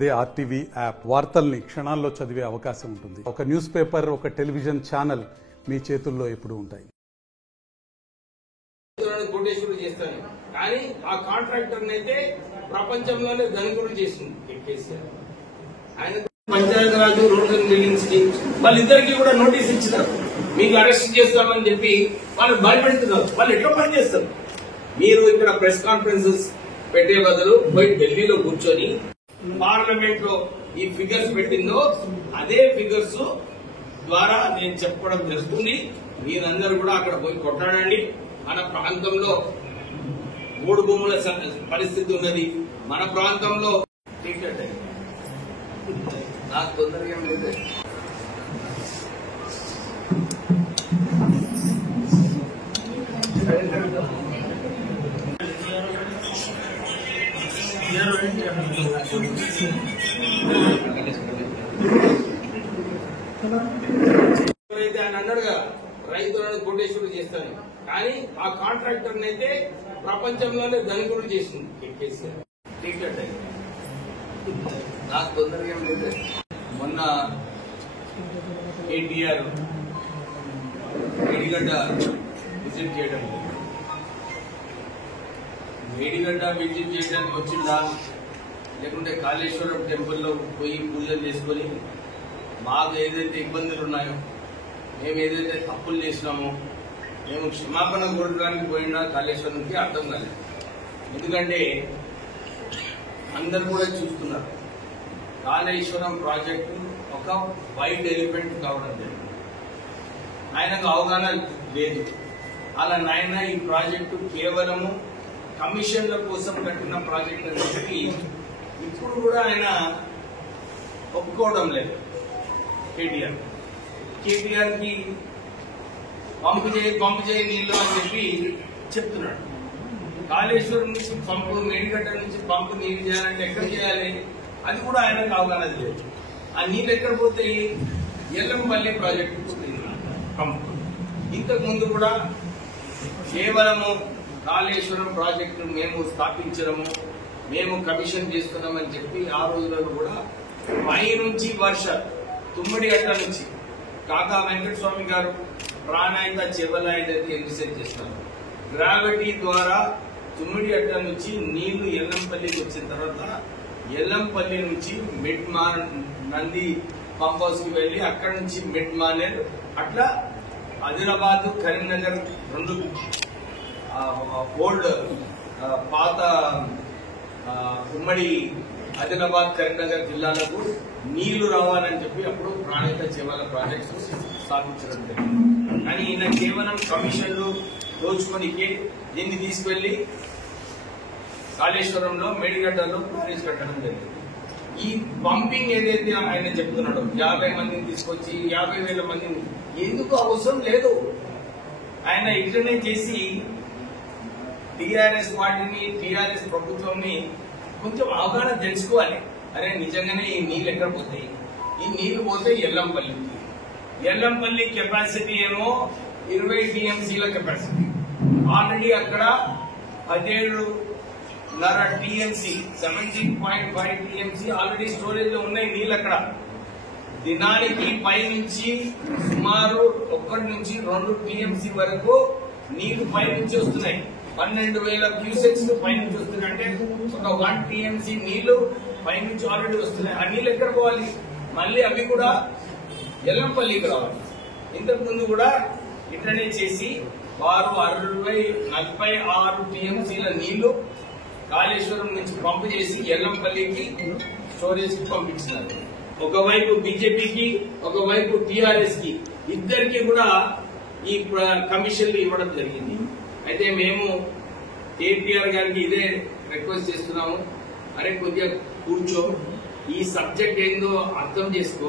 They RTV app వార్తల్ని క్షణాల్లో చదివే అవకాశం ఉంటుంది. ఒక న్యూస్ పేపర్, ఒక టెలివిజన్ ఛానల్ మీ చేతుల్లో ఎప్పుడూ ఉంటాయి. కానీ ఆ కాంట్రాక్టర్ అయితే ప్రపంచంలోనే ధనికుడు చేసింది కేసీఆర్. ఆయన పంచాయతీరాజ్ రోడ్ బిల్డింగ్స్ కి వాళ్ళిద్దరికి కూడా నోటీస్ ఇచ్చినారు, మీకు అరెస్ట్ చేస్తామని చెప్పి వాళ్ళు భయపెడుతున్నారు. వాళ్ళు ఎట్లా పనిచేస్తారు? మీరు ఇక్కడ ప్రెస్ కాన్ఫరెన్సెస్ పెట్టే బదులు పోయి ఢిల్లీలో కూర్చొని పార్లమెంట్ లో ఈ ఫిగర్స్ పెట్టిందో అదే ఫిగర్స్ ద్వారా నేను చెప్పడం జరుగుతుంది. మీరందరూ కూడా అక్కడ పోయి కొట్లాడండి. మన ప్రాంతంలో మూడు భూముల పరిస్థితి ఉన్నది. మన ప్రాంతంలో నాకు తొందరగా లేదు. ఎవరైతే ఆయన అన్నాడుగా రైతులను కోటేశ్వరుడు చేస్తాను, కానీ ఆ కాంట్రాక్టర్ అయితే ప్రపంచంలోనే ధనికుడు చేసింది కేసీఆర్. నాకు తొందరగా లేదు. మొన్న కేటీఆర్ మేడిగడ్డ విజిట్ చేయడం, మేడిగడ్డ విజిట్ చేయడానికి వచ్చిందా లేకుంటే కాళేశ్వరం టెంపుల్లో పోయి పూజలు చేసుకుని మాకు ఏదైతే ఇబ్బందులు ఉన్నాయో, మేము ఏదైతే తప్పులు చేసినామో మేము క్షమాపణ కోరడానికి పోయినా కాళేశ్వరంకి అర్థం కాలేదు. ఎందుకంటే అందరు కూడా చూస్తున్నారు, కాళేశ్వరం ప్రాజెక్టు ఒక వైట్ ఎలిఫెంట్ కావడం జరిగింది. ఆయనకు అవగాహన లేదు. అలా నాయన ఈ ప్రాజెక్టు కేవలము కమిషన్ల కోసం కట్టిన ప్రాజెక్ట్ అని చెప్పి ఇప్పుడు కూడా ఆయన ఒప్పుకోవడం లేదు. కేటీఆర్ కి పంపు చేయి నీళ్లు అని చెప్పి చెప్తున్నాడు. కాళేశ్వరం నుంచి పంపు, మేడిగడ్డ నుంచి పంపు నీళ్లు చేయాలంటే ఎక్కడ చేయాలి అది కూడా ఆయనకు అవగాహన లేదు. ఆ నీళ్ళు ఎక్కడ పోతాయి? ఎల్లంపల్లి ప్రాజెక్టు పంపు. ఇంతకు ముందు కూడా కేవలము కాళేశ్వరం ప్రాజెక్టు మేము స్థాపించడము, మేము కమిషన్ చేస్తున్నామని చెప్పి ఆ రోజులలో కూడా పై నుంచి వర్ష తుమ్మడి అట్ట నుంచి కాకా వెంకటస్వామి గారు ప్రాణాయిత చెవలాయిత ఎన్నిసేట్ చేస్తారు. గ్రావిటీ ద్వారా తుమ్మిడి అట్ట నుంచి నీళ్లు ఎల్లంపల్లికి వచ్చిన తర్వాత ఎల్లంపల్లి నుంచి మిడ్ నంది పంప్ హౌస్ కి వెళ్లి అక్కడి నుంచి మిడ్ మానేర్ అట్లా ఆదిలాబాద్, కరీంనగర్ రెండు ఓల్డ్ పాత ఉమ్మడి ఆదిలాబాద్, కరీంనగర్ జిల్లాలకు నీళ్లు రావాలని చెప్పి అప్పుడు ప్రాణహిత చేవల ప్రాజెక్ట్స్ స్థాపించడం జరిగింది. కానీ ఈయన కేవలం కమిషన్లు దోచుకొనికే దీన్ని తీసుకెళ్లి కాళేశ్వరంలో మేడిగడ్డలో ప్రాజెక్ట్స్ కట్టడం జరిగింది. ఈ పంపింగ్ ఏదైతే ఆయన చెప్తున్నాడో 50 మందిని తీసుకొచ్చి 50,000 మందిని ఎందుకు అవసరం లేదు. ఆయన ఇట్లనే చేసి టీఆర్ఎస్ పార్టీని, టీఆర్ఎస్ ప్రభుత్వంని కొంచెం అవగాహన తెలుసుకోవాలి. అరే నిజంగానే ఈ నీళ్లు ఎక్కడ పోతాయి? ఈ నీళ్లు పోతే ఎల్లంపల్లికి. ఎల్లంపల్లి కెపాసిటీ ఏమో 20 టీఎంసీల కెపాసిటీ. ఆల్రెడీ అక్కడ 17.5 టీఎంసీ 17.5 టీఎంసీ ఆల్రెడీ స్టోరేజ్ లో ఉన్నాయి నీళ్ళు. అక్కడ దినానికి పై నుంచి సుమారు 1 నుంచి 2 టీఎంసీ వరకు నీళ్లు పై నుంచి వస్తున్నాయి. 12,000 క్యూసెక్స్ పై నుంచి వస్తున్నాయి. అంటే ఒక 1 టీఎంసీ నీళ్లు పై నుంచి ఆల్రెడీ వస్తున్నాయి. ఆ నీళ్లు ఎక్కడ పోవాలి? మళ్ళీ అవి కూడా ఎల్లంపల్లికి రావాలి. ఇంతకు ముందు కూడా ఇట్లనే చేసి వారు 46 టీఎంసీల నీళ్లు కాళేశ్వరం నుంచి పంపు చేసి ఎల్లంపల్లికి స్టోరేజ్ కి పంపించినారు. ఒకవైపు బీజేపీకి, ఒకవైపు టీఆర్ఎస్ కి, ఇద్దరికి కూడా ఈ కమిషన్లు ఇవ్వడం జరిగింది. అయితే మేము కేటీఆర్ గారికి ఇదే రిక్వెస్ట్ చేస్తున్నాము, అరే కొద్దిగా కూర్చో, ఈ సబ్జెక్ట్ ఏందో అర్థం చేసుకో,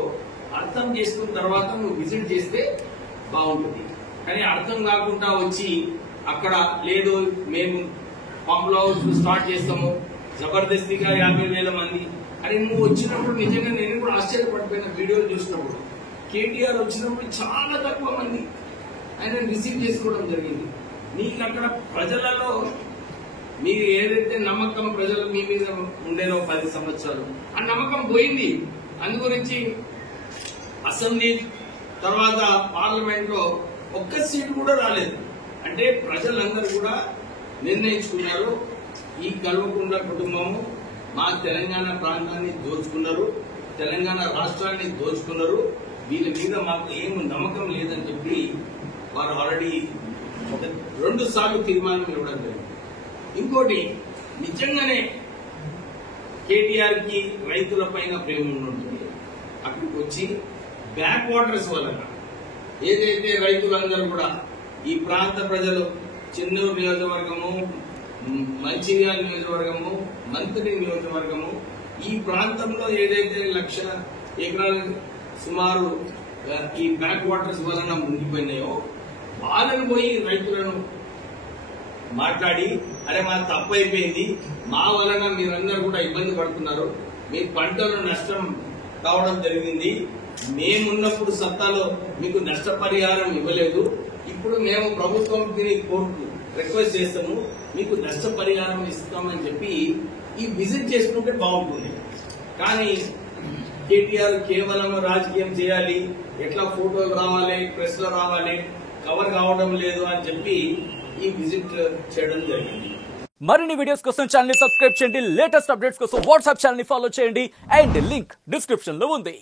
అర్థం చేసుకున్న తర్వాత నువ్వు విజిట్ చేస్తే బాగుంటుంది. కానీ అర్థం కాకుండా వచ్చి అక్కడ లేదు మేము పంపులో స్టార్ట్ చేస్తాము జబర్దస్తిగా 50,000 మంది. అరే నువ్వు వచ్చినప్పుడు నిజంగా నేను కూడా ఆశ్చర్యపడిపోయిన వీడియోలు చూసినప్పుడు. కేటీఆర్ వచ్చినప్పుడు చాలా తక్కువ మంది ఆయన రిసీవ్ చేసుకోవడం జరిగింది. నీకు అక్కడ ప్రజలలో మీరు ఏదైతే నమ్మకం ప్రజలు మీ మీద ఉండేనో 10 సంవత్సరాలు ఆ నమ్మకం పోయింది. అందు గురించి అసెంబ్లీ తర్వాత పార్లమెంట్ లో ఒక్క సీటు కూడా రాలేదు. అంటే ప్రజలందరూ కూడా నిర్ణయించుకున్నారు, ఈ కల్వకుంట్ల కుటుంబము మా తెలంగాణ ప్రాంతాన్ని దోచుకున్నారు, తెలంగాణ రాష్ట్రాన్ని దోచుకున్నారు, వీళ్ళ మీద మాకు ఏం నమ్మకం లేదని చెప్పి వారు ఆల్రెడీ 2 సార్లు తీర్మానం ఇవ్వడం జరిగింది. ఇంకోటి, నిజంగానే కేటీఆర్ కి రైతుల పైన ప్రేమ ఉంటుంది, అక్కడికి వచ్చి బ్యాక్ వాటర్స్ వలన ఏదైతే రైతులందరూ కూడా ఈ ప్రాంత ప్రజలు చెన్నూరు నియోజకవర్గము, మంచిర్యాల నియోజకవర్గము, మంత్రి నియోజకవర్గము, ఈ ప్రాంతంలో ఏదైతే 1,00,000 ఎకరాలు సుమారు ఈ బ్యాక్ వాటర్స్ వలన మునిగిపోయినాయో వాళ్ళని పోయి రైతులను మాట్లాడి, అరే మా తప్పు అయిపోయింది, మా వలన మీరందరూ కూడా ఇబ్బంది పడుతున్నారు, మీ పంటలు నష్టం కావడం జరిగింది, మేమున్నప్పుడు సత్తాలో మీకు నష్టపరిహారం ఇవ్వలేదు, ఇప్పుడు మేము ప్రభుత్వంకి కోర్టు రిక్వెస్ట్ చేస్తాము, మీకు నష్టపరిహారం ఇస్తామని చెప్పి ఈ విజిట్ చేసుకుంటే బాగుంటుంది. కానీ కేటీఆర్ కేవలం రాజకీయం చేయాలి, ఎట్లా ఫోటోలు రావాలి, ప్రెస్ లో రావాలి, కవర్ కావడం లేదు అని చెప్పి ఈ విజిట్ చేయడం జరిగింది. మరిన్ని వీడియోస్ కోసం ఛానల్ ని సబ్స్క్రైబ్ చేయండి, లేటెస్ట్ అప్డేట్స్ కోసం వాట్సాప్ ఛానల్ ని ఫాలో చేయండి, అండ్ లింక్ డిస్క్రిప్షన్ లో ఉంది.